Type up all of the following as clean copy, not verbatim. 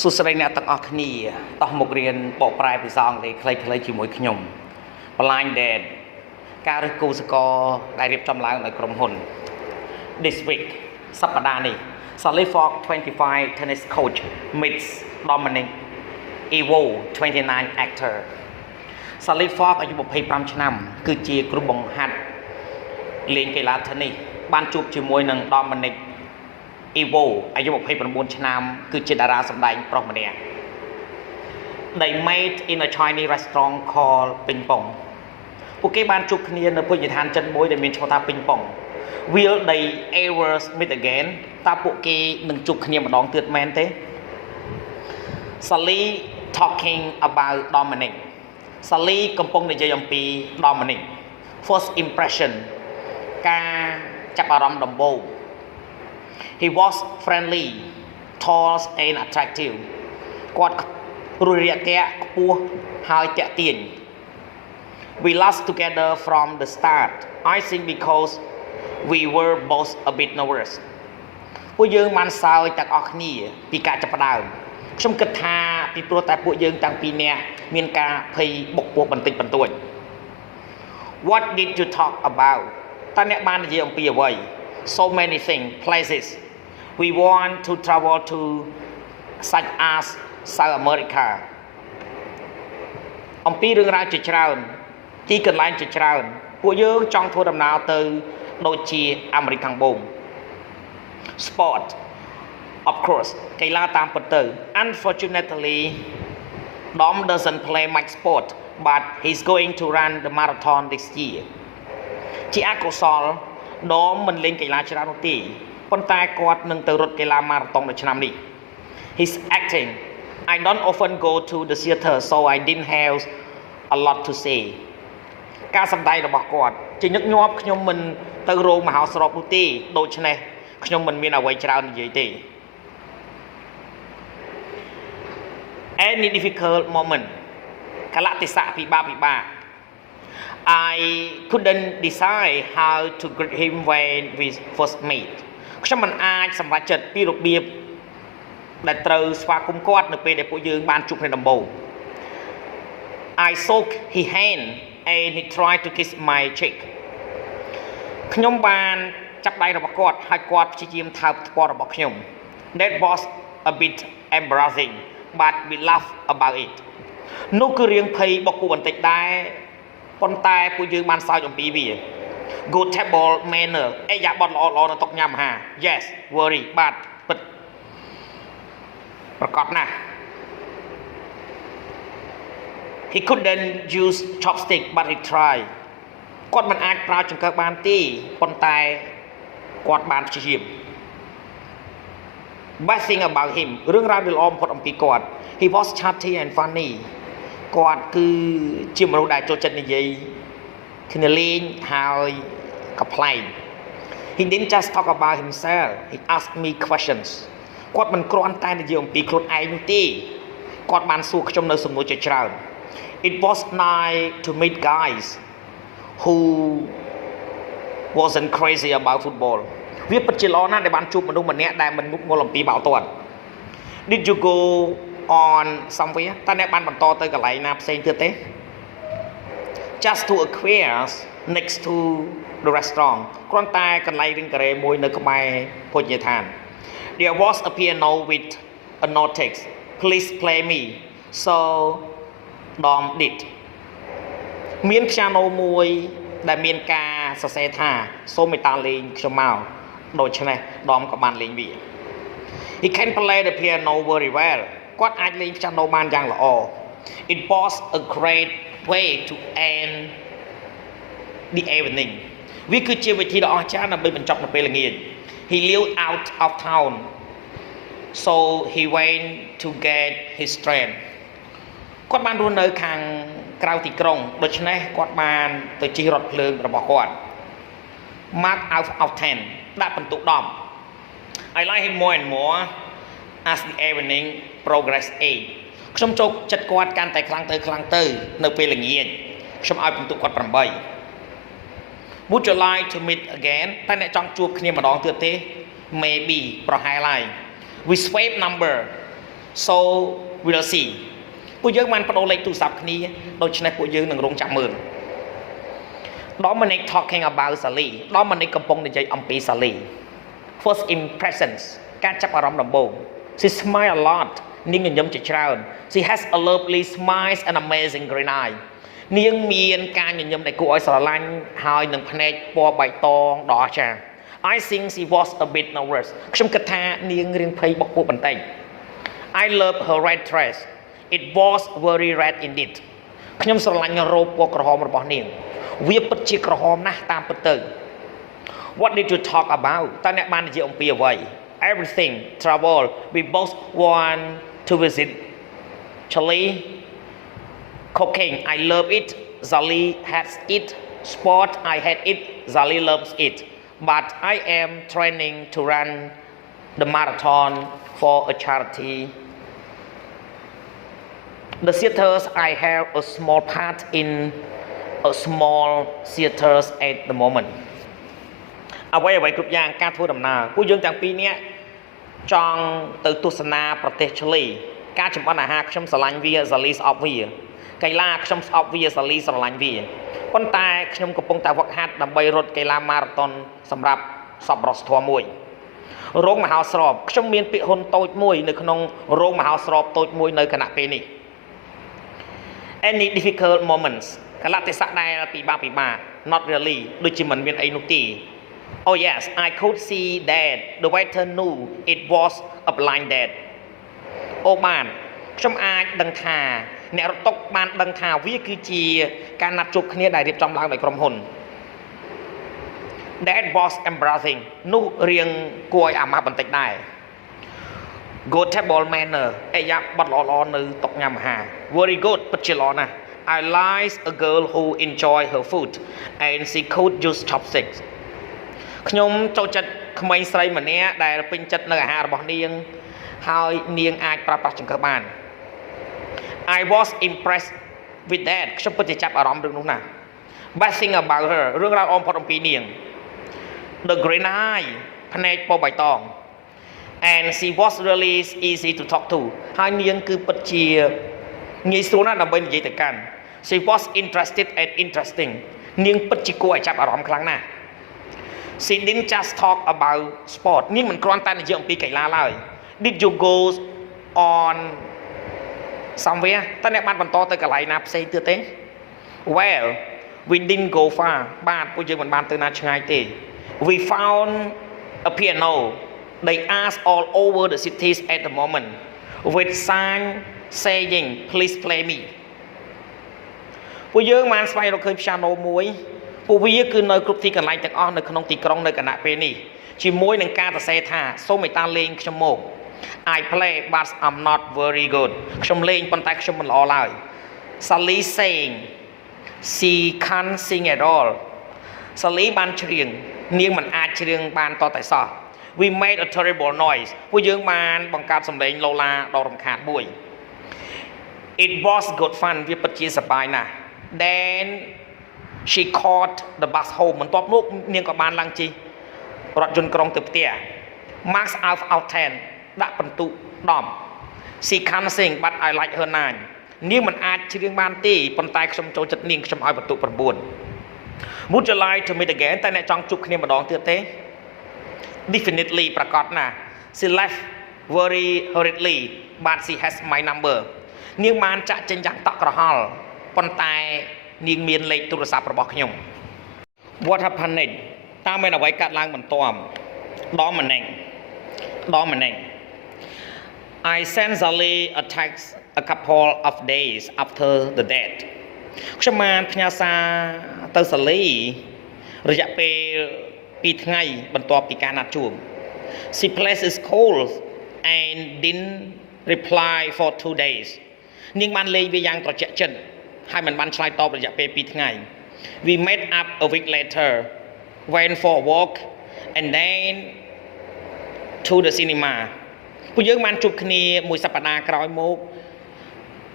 สุดสายเนี่ยตั้งออกนี่ต้องมุกเรียนปกปลายไปซองเลยใครจีมวยขยมปลายแดดการเรียกกูสกอร์ได้เรียบจำลายในกรมหุ่น this week สัปดาห์นี้ Sally Fogg 25 tennis coach meets Dominic Evo 29 actor Sally Fogg อายุ25ឆ្នាំគឺជាគ្រូបង្ហាត់លេងកីឡា tennis បានជួបជាមួយនឹង Dominic Evo អាយុ29ឆ្នាំគឺជាតារាសម្ដែងប្រុសម្នាក់ They met in a Chinese restaurant called Ping Pong ពួកគេបានជួបគ្នានៅភោជនីយដ្ឋានចិនមួយដែលមានឈ្មោះថា Ping Pong Will they ever meet again តើពួកគេនឹងជួបគ្នាម្ដងទៀតមែនទេ Sally talking about Dominic Sally កំពុងនិយាយអំពី Dominic First impression ការចាប់អារម្មណ៍ដំបូងHe was friendly, tall and attractive. គាត់រួចរាក់ទាក់ខ្ពស់ហើយតាក់ទាញ We laughed together from the start. I think because we were both a bit nervous. ពួកយើងបានសើចទាំងអស់គ្នាពីការចាប់ផ្ដើមខ្ញុំគិតថាពីព្រោះតែពួកយើងទាំងពីរនាក់មានការភ័យបុកពោះបន្តិចបន្តួច What did you talk about? តើអ្នកបាននិយាយអំពីអ្វី So many things, places. We want to travel to such as South America. អំពីរឿងរ៉ាវជាច្រើនទីកន្លែងជាច្រើនពួកយើងចង់ធ្វើដំណើរទៅដូចជាអាមេរិកខាងត្បូង Sport of course កីឡាតាមពិតទៅ Unfortunately Dom doesn't play much sport but he's going to run the marathon this year ជាអកុសលដមមិនលេងកីឡាច្រើននោះទេប៉ុន្តែគាត់នឹងទៅរត់កីឡាម៉ារ៉ាតុងនៅឆ្នាំនេះ He's acting I don't often go to the theater so I didn't have a lot to say ការសម្ដែងរបស់គាត់ជាញឹកញាប់ខ្ញុំមិនទៅរោងមហោស្រពនោះទេដូច្នេះខ្ញុំមិនមានអ្វីច្រើននិយាយទេ Any difficult moment កលៈទេសៈពិបាកI couldn't decide how to greet him when we first met ខ្ញុំមិនអាចសម្រេចចិត្តពីរបៀបដែលត្រូវស្វាគមន៍គាត់នៅពេលដែលពួកយើងបានជួបគ្នាដំបូង I shook his hand and he tried to kiss my cheek ខ្ញុំបានចាប់ដៃរបស់គាត់ហើយគាត់ព្យាយាមថើបថ្ពាល់របស់ខ្ញុំ That was a bit embarrassing but we laughed about it នោះគឺរឿងភ័យបកគូបន្តិចដែរប៉ុន្តែពួកយើងបានសើចអំពីវា Good table manner អេយ៉ាបត់ល្អៗនៅតុញ៉ាំអាហារ Yes worry បាទពិតប្រកបណាស់ He couldn't use chopstick but he tried គាត់មិនអាចប្រើចង្កឹះបានទេប៉ុន្តែគាត់បានព្យាយាម Best thing about him រឿងរ៉ាវដែលល្អបំផុតអំពីគាត់ He was chatty and funny គាត់គឺជាមនុស្សដែលចូលចិត្តនិយាយគ្នាលេងហើយកំ pl ែង He didn't just talk about himself he asked me questions គាត់មិនគ្រាន់តែនិយាយអំពីខ្លួនឯងនោះទេគាត់បានសួរខ្ញុំនៅសំណួរជាច្រើន It was nice to meet guys who wasn't crazy about football វាពិតជាល្អណាស់ដែលបានជួបមនុស្សម្នាក់ដែលមិនមុខងល់អំពីបាល់ទាត់ Did you go on somewhere តើអ្នកបានបន្តទៅកន្លែងណាផ្សេងទៀតទេ Just to Aquarius next to the restaurant គ្រាន់តែកន្លែងរៀនការ៉េមួយនៅក្បែរភោជនីយដ្ឋាន There was a piano with a note text Please play me so Dom did មាន piano មួយដែលមានការសរសេរថាសូមមេត្តាលេងខ្ញុំមកដូច្នេះ Dom ក៏បានលេងវា He can play the piano very well គាត់អាចលេង piano បានយ៉ាងល្អ It was a great way to end the evening វាគឺជាវិធីដ៏អស្ចារ្យដើម្បីបញ្ចប់នៅពេលល្ងាច He lived out of town so he went to get his strength គាត់បានរស់នៅខាងក្រៅទីក្រុងដូច្នេះគាត់បានទៅជិះរថភ្លើងរបស់គាត់ Mark out of 10 ដាក់ពិន្ទុ10 I like him more and more as the evening progress 8ខ្ញុំចូលចិត្តគាត់កាន់តែខ្លាំងទៅនៅពេលល្ងាចខ្ញុំឲ្យពិន្ទុគាត់8 Would you like to meet again តើអ្នកចង់ជួបគ្នាម្ដងទៀតទេ Maybe ប្រហែលហើយ We swap number so we'll see ពួកយើងបានបដូរលេខទូរស័ព្ទគ្នាដូច្នេះពួកយើងនឹងរងចាំមើល Dominic talking about Sally Dominic កំពុងនិយាយអំពី Sally first impressions ការចាប់អារម្មណ៍ដំបូង she smile a lot នាងញញឹមជាច្រើន she has a lovely smile and amazing green eye នាងមានការញញឹមដែលគួរឲ្យស្រឡាញ់ហើយនឹងភ្នែកពណ៌បៃតងដ៏អស្ចារ្យ I think she was a bit nervous ខ្ញុំគិតថានាងរៀងភ័យបកពួកបន្តិច I love her red dress it was very red indeed ខ្ញុំស្រឡាញ់រ៉ូបពណ៌ក្រហមរបស់នាងវាពិតជាក្រហមណាស់តាមពិតទៅ What did you talk about តើអ្នកបាននិយាយអំពីអ្វី Everything travel we both want to visit Chile cooking I love it Zali hates it sport I hate it Zali loves it but I am training to run the marathon for a charity The theaters I have a small part in a small theaters at the moment អ្វីគ្រប់យ៉ាងការធ្វើដំណើរពួកយើងទាំងពីរនាក់ចង់ទៅទស្សនាប្រទេសឈីលីការចម្អិនអាហារខ្ញុំស្រឡាញ់វាសាលីស្អប់វាកីឡាខ្ញុំស្អប់វាសាលីស្រឡាញ់វាប៉ុន្តែខ្ញុំកំពុងតែវឹកហាត់ដើម្បីរត់កីឡាម៉ារ៉ាតុនសម្រាប់សប្បុរសធម៌មួយរោងមហោស្រពខ្ញុំមានពាក្យហ៊ុនតូចមួយនៅក្នុងរោងមហោស្រពតូចមួយនៅគណៈពេលនេះ Any difficult moments កលៈទេសៈដែលពិបាក not really ដូចជាមិនមានអីនោះទេ Oh yes I could see that the waiter knew it was a blind date អូបានខ្ញុំអាចដឹងថាអ្នករត់តុបានដឹងថាវាគឺជាការណាត់ជួបគ្នាដែលរៀបចំឡើងដោយក្រុមហ៊ុន That was embarrassing នោះរៀងគួរឲ្យអាម៉ាស់បន្តិចដែរ Good table manner អេយ៉ាបត់ល្អៗនៅតុញ៉ាំអាហារ Very good ពិតជាល្អណាស់ I like a girl who enjoy her food and she could use chopsticks ខ្ញុំចូលចិត្តក្មេងស្រីម្នាក់ដែលពេញចិត្តនៅអាហាររបស់នាងហើយនាងអាចប្រើប្រាស់ចង្កឹះបាន I was impressed with that ខ្ញុំពិតជាចាប់អារម្មណ៍រឿងនោះណាស់ Best thing about her រឿងរ៉ាវអមផុតអំពីនាង The green eye ភ្នែកពណ៌បៃតង and she was really easy to talk to ហើយនាងគឺពិតជាងាយស្រួលណាស់ដើម្បីនិយាយទៅកាន់ She was interested and interesting នាងពិតជាគួរឲ្យចាប់អារម្មណ៍ខ្លាំងណាស់ She didn't just talk about sport នាងមិនគ្រាន់តែនិយាយអំពីកីឡាឡើយ Did you go on somewhere តើអ្នកបានបន្តទៅកន្លែងណាផ្សេងទៀតទេ Well we didn't go far បាទពួកយើងមិនបានទៅណាឆ្ងាយទេ We found a piano they asked all over the cities at the moment with sign saying please play me ពួកយើងបានស្វែងរកឃើញ piano មួយពួកវាគឺនៅគ្រប់ទីកន្លែងទាំងអស់នៅក្នុងទីក្រុងនៅគណៈពេលនេះជាមួយនឹងការសរសេរថាសូមមេត្តាលេងខ្ញុំមក I play but I'm not very good ខ្ញុំលេងប៉ុន្តែខ្ញុំមិនល្អឡើយ Sally saying she can't sing at all Sally បានច្រៀងនាងមិនអាចច្រៀងបានតតែសោះ We made a terrible noise ពួកយើងបានបង្កើតសំឡេងឡូឡាដ៏រំខានមួយ It was good fun វាពិតជាសប្បាយណាស់ Then she caught the bus home បន្ទាប់នោះនាងក៏បានឡើងជិះរថយន្តក្រុងទៅផ្ទះ Marks out of 10 ដាក់ពិន្ទុ10 She can't sing but I like her 9 នាងមិនអាចច្រៀងបានទេប៉ុន្តែខ្ញុំចូលចិត្តនាងខ្ញុំឲ្យពិន្ទុ9 Would you like to meet again តែអ្នកចង់ជួបគ្នាម្ដងទៀតទេ Definitely ប្រកាសណាស់ She left very hurriedly but she has my number នាងបានចាក់ចេញយ៉ាងតក់ក្រហល់ប៉ុន្តែនាងមានលេខទូរស័ព្ទរបស់ខ្ញុំ What happened next តើមានអ្វីកើតឡើងបន្ទាប់ Dominic I sent Sally a text a couple of days after the date ខ្ញុំបានផ្ញើសារទៅ Sally រយៈពេល2ថ្ងៃបន្ទាប់ពីការណាត់ជួប She placed his call and didn't reply for 2 days នាងបានលេងវាយ៉ាងត្រជាក់ចិត្តហើយមិនបានឆ្លើយតបរយៈពេល2ថ្ងៃ We met up a week later went for a walk and then to the cinema ពួកយើងបានជួបគ្នាមួយសប្តាហ៍ក្រោយមក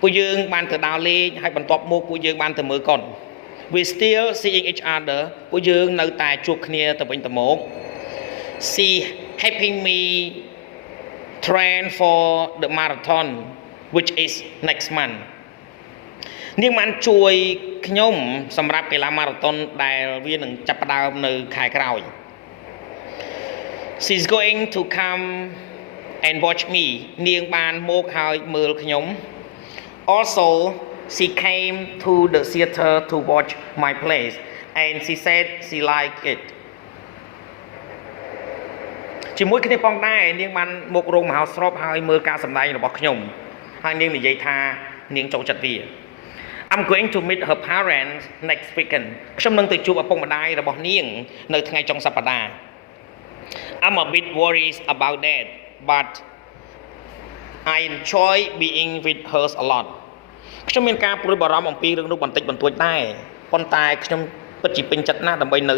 ពួកយើងបានទៅដើរលេងហើយបន្ទាប់មកពួកយើងបានទៅមើលកុន We still seeing each other ពួកយើងនៅតែជួបគ្នាទៅវិញទៅមក She helping me train for the marathon which is next month នាងបានជួយខ្ញុំសម្រាប់កីឡាម៉ារ៉ាតុនដែលវានឹងចាប់ផ្ដើមនៅខែក្រោយ She's going to come and watch me នាងបានមកហើយមើលខ្ញុំ Also she came to the theater to watch my plays and she said she liked it ជាមួយគ្នាផងដែរនាងបានមករោងមហោស្រពហើយមើលការសម្ដែងរបស់ខ្ញុំហើយនាងនិយាយថានាងចូលចិត្តវា I'm going to meet her parents next weekend ខ្ញុំនឹងទៅជួបឪពុកម្ដាយរបស់នាងនៅថ្ងៃចុងសប្តាហ៍ I'm a bit worried about that but I enjoy being with her a lot ខ្ញុំមានការព្រួយបារម្ភអំពីរឿងនោះបន្តិចបន្តួចដែរប៉ុន្តែខ្ញុំពិតជាពេញចិត្តណាស់ដើម្បីនៅ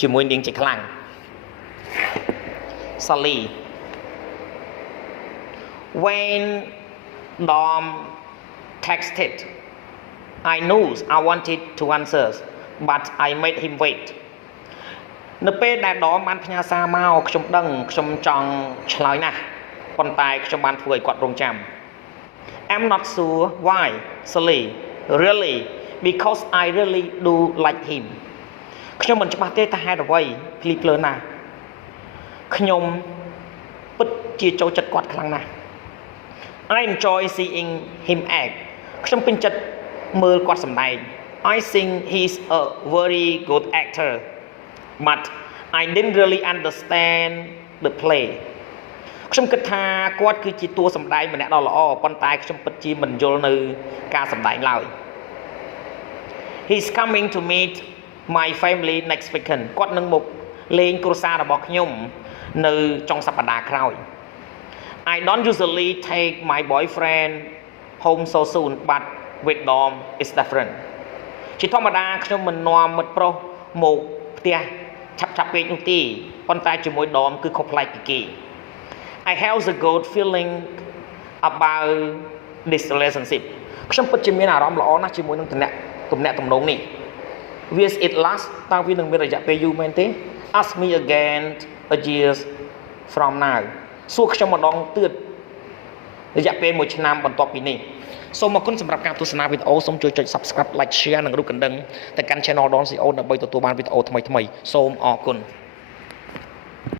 ជាមួយនាងជាខ្លាំង Sally when Dom texted I knew I wanted to answer but I made him wait នៅពេលដែលដមបានផ្ញើសារមកខ្ញុំដឹងខ្ញុំចង់ឆ្លើយណាស់ប៉ុន្តែខ្ញុំបានធ្វើឲ្យគាត់រងចាំ I'm not sure why Sally really because I really do like him ខ្ញុំមិនច្បាស់ទេថាហេតុអ្វីភ្លីភ្លើណាស់ខ្ញុំពិតជាចូលចិត្តគាត់ខ្លាំងណាស់ I enjoy seeing him act ខ្ញុំពេញចិត្តមើលគាត់សម្ដែង I think he's a very good actor but I didn't really understand the play ខ្ញុំគិតថាគាត់គឺជាតួសម្ដែងម្នាក់ដ៏ល្អប៉ុន្តែខ្ញុំពិតជាមិនយល់នៅការសម្ដែងឡើយ He's coming to meet my family next weekend គាត់នឹងមកលេងគ្រួសាររបស់ខ្ញុំនៅចុងសប្តាហ៍ក្រោយ I don't usually take my boyfriend home so soon but with Dom is different ជាធម្មតាខ្ញុំមិននាំមិត្តប្រុសមកផ្ទះឆាប់ពេកនោះទេប៉ុន្តែជាមួយ Dom គឺខុសប្លែកពីគេ I have a good feeling about this relationship ខ្ញុំពិតជាមានអារម្មណ៍ល្អណាស់ជាមួយនឹងទំនាក់ទំនងនេះ Will it last តើវានឹងមានរយៈពេលយូរមែនទេ Ask me again a year from now សួរខ្ញុំម្ដងទៀតរយៈពេល1ឆ្នាំបន្ទាប់ពីនេះសូមអរគុណសម្រាប់ការទស្សនាវីដេអូសូមជួយចុច Subscribe Like Share និងរូបកណ្ដឹងទៅកាន់ Channel Don CEO ដើម្បីទទួលបានវីដេអូថ្មីៗសូមអរគុណ